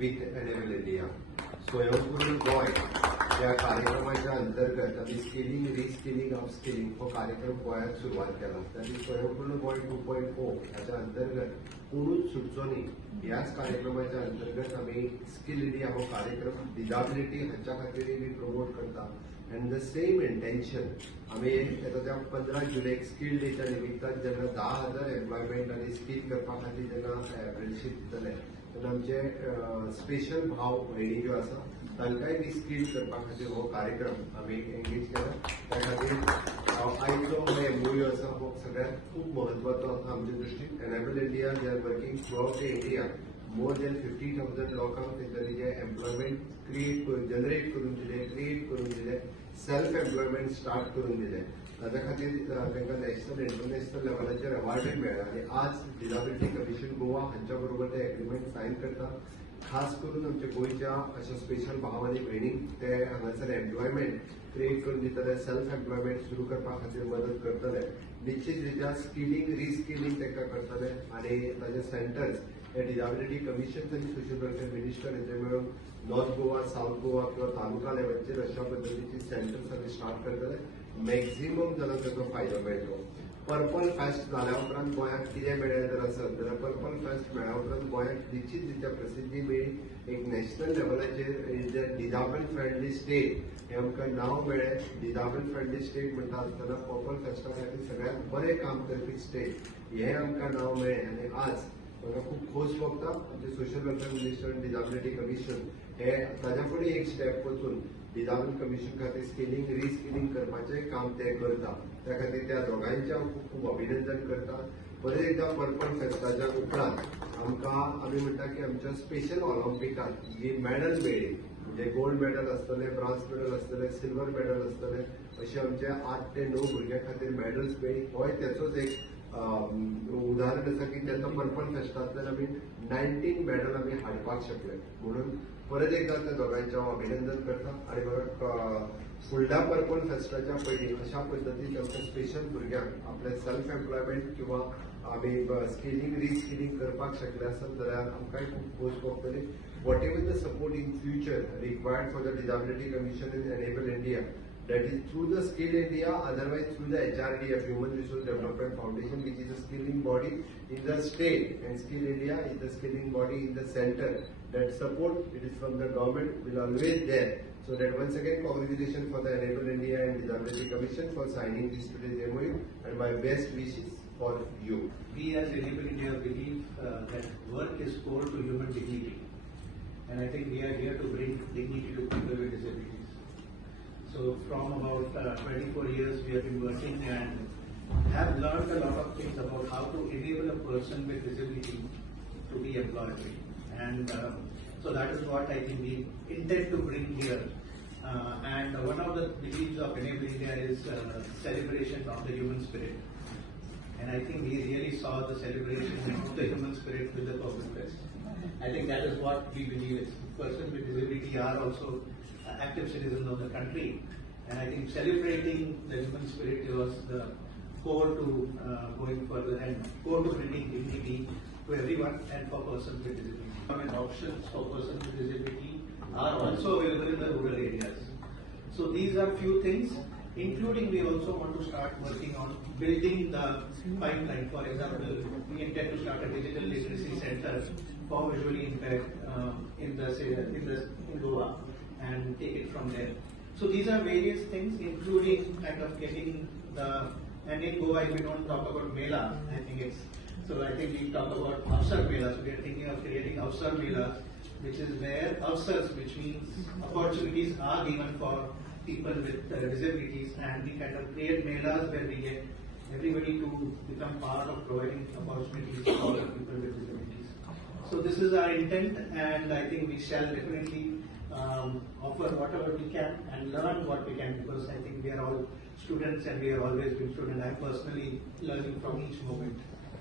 With enable India. स्वयंपूर्ण गोय या कार्यक्रमाच्या अंतर्गत आम्ही स्किलिंग, रिस्किलिंग, अपस्किलिंग हो कार्यक्रम गोंयांत सुरवात केला. त्याची स्वयंपूर्ण गोय 2.0 याच्या अंतर्गत कोणूच सुटचो न्ही ह्याच कार्यक्रमाच्या अंतर्गत आम्ही स्किल इंडिया हो कार्यक्रम डिजाबिलिटी हांच्या खातीर बी प्रमोट करता. एंड द सेम इंटेंशन आम्ही येता 15 जुलैक स्किल डेच्या निमित्तान जेन्ना 10,000 एम्प्लॉयमेंट आनी स्किल करपा खातीर जेन्ना अप्रेंटिसशीप दितले तेन्ना आमचे स्पेशल भाव भयणी ज्यो आसा तांकांय बी स्किल करपा खातीर हो कार्यक्रम आम्ही एंगेज केला. त्या खातीर आयचो MoU आसा हो सगळ्यात खूप महत्वाचो आसा आमचे दृश्टीन. Enable India J are working through out the India more than 50,000 लोकांक तेंच्यांनी जे एम्प्लॉयमेंट जनरेट करून दिले, क्रिएट करून दिले, सेल्फ एम्प्लॉयमेंट स्टार्ट करून दिले. ताच्या खातीर तांकां नॅशनल इंटरनॅशनल लेवलाचेर अवॉर्डूय मेळ्ळा आनी आज डिजाबिलिटी कमिशन गोवा हांच्या बरोबर ते एग्रीमेंट सायन करता. खास करून आमच्या गोंयच्या अशा स्पेशल भाव आनी भयणींक ते हांगासर एम्प्लॉयमेंट क्रिएट करून दितले, सेल्फ एम्प्लॉयमेंट सुरू करपा खातीर मदत करतले. निश्चितरित्या स्किलिंग, रिस्किलिंग तांकां करतले आनी ताचे सेंटर्स हे डिजाबिलिटी कमिशन आनी सोशल वेलफेअर मिनिस्टर हांचे मेळून नॉर्थ गोवा, साऊथ गोवा किंवा तालुका लेवलचेर अशा पद्दतीची सेंटर्स आमी स्टार्ट करतले. मॅक्झिमम जाणांक ताचो फायदो मेळटलो. पर्पल फेस्ट जाल्या उपरांत गोंयांत कितें मेळ्ळें जर आसत जाल्यार पर्पल फेस्ट मेळ्ळ्या उपरांत गोंयांत निश्चितरित्या प्रसिद्धी मेळ्ळी. एक नॅशनल लेवलाचेर डिजाबल फ्रेंडली स्टेट हे आमकां नांव मेळ्ळें. डिजाबल फ्रेंडली स्टेट म्हणटा आसतना पर्पल फेस्टा खातीर सगळ्यांत बरें काम करपी स्टेट हें आमकां नांव मेळ्ळें. आनी आज म्हाका खूब खोस भोगता आमचे social welfare minister disability commission हे ताज्या फुडें एक स्टेप वचून डिजाबल कमिशन खातीर स्किलिंग, रिस्किलिंग करपाचें काम ते करता. त्या खातीर त्या दोगांयचें हांव खूब खूब अभिनंदन करता. परत एकदा पर्पल फेस्टाच्या उपरांत आमकां आमी म्हणटा की आमच्या स्पेशल ऑलिंपिकांत जी मेडल मेळ्ळी म्हणजे गोल्ड मेडल आसतले, ब्रॉन्झ मेडल आसतले, सिल्वर मेडल आसतले अशे आमचे 8 ते 9 भुरग्यां खातीर मेडल्स मेळ्ळी. होय तेचोच एक उदाहरण आसा की तेन्ना पर्पल फेस्टांतल्यान आमी 19 मेडल आमी हाडपाक शकले. म्हणून परत एकदा त्या दोगांयचें हांव अभिनंदन करता. आनी म्हाका फुडल्या पर्पल फेस्टाच्या पयलीं अशा पद्दतीन आमच्या स्पेशल भुरग्यांक आपले सेल्फ एम्प्लॉयमेंट किंवा आमी स्किलिंग, रिस्किलिंग करपाक शकले आसत जाल्यार आमकांय खूब खोस भोगतली. Whatever the support in future required for the disability commission in enable India, that is through the Skill India, otherwise through the HRDF, Human Resource Development Foundation, which is a skilling body in the state, and Skill India is the skilling body in the center. That support, it is from the government, will always there. So that once again, congratulations for the Enable India and Disability Commission for signing this today's MoU, and my best wishes for you. We as Enable India believe that work is core to human dignity, and I think we are here to bring dignity to people with disabilities. So from about 24 years we have been working and have learned a lot of things about how to enable a person with disability to be employable. And so that is what I think we intend to bring here. And one of the beliefs of Enable India is celebration of the human spirit. And I think we really saw the celebration of the human spirit with the Purple Fest. I think that is what we believe is. Persons with disability are also active citizens of the country, and I think celebrating the human spirit was the core to going further and core to bringing dignity to everyone and for persons with disability. And options for persons with disability are also available in the rural areas. So these are few things, including we also want to start working on building the pipeline. For example, we intend to start a digital literacy center for visually impaired in Goa and take it from there. So these are various things, including kind of getting the, and in Goa if we don't talk about Mela, I think we talk about Avsar Mela. So we are thinking of creating Avsar Mela, which is where Avsars, which means opportunities are given for people with disabilities, and we kind of create Melas where we get everybody to become part of providing opportunities for people with disabilities. So this is our intent, and I think we shall definitely offer whatever we can and learn what we can, because I think we are all students and we have always been students. I'm personally learning from each moment.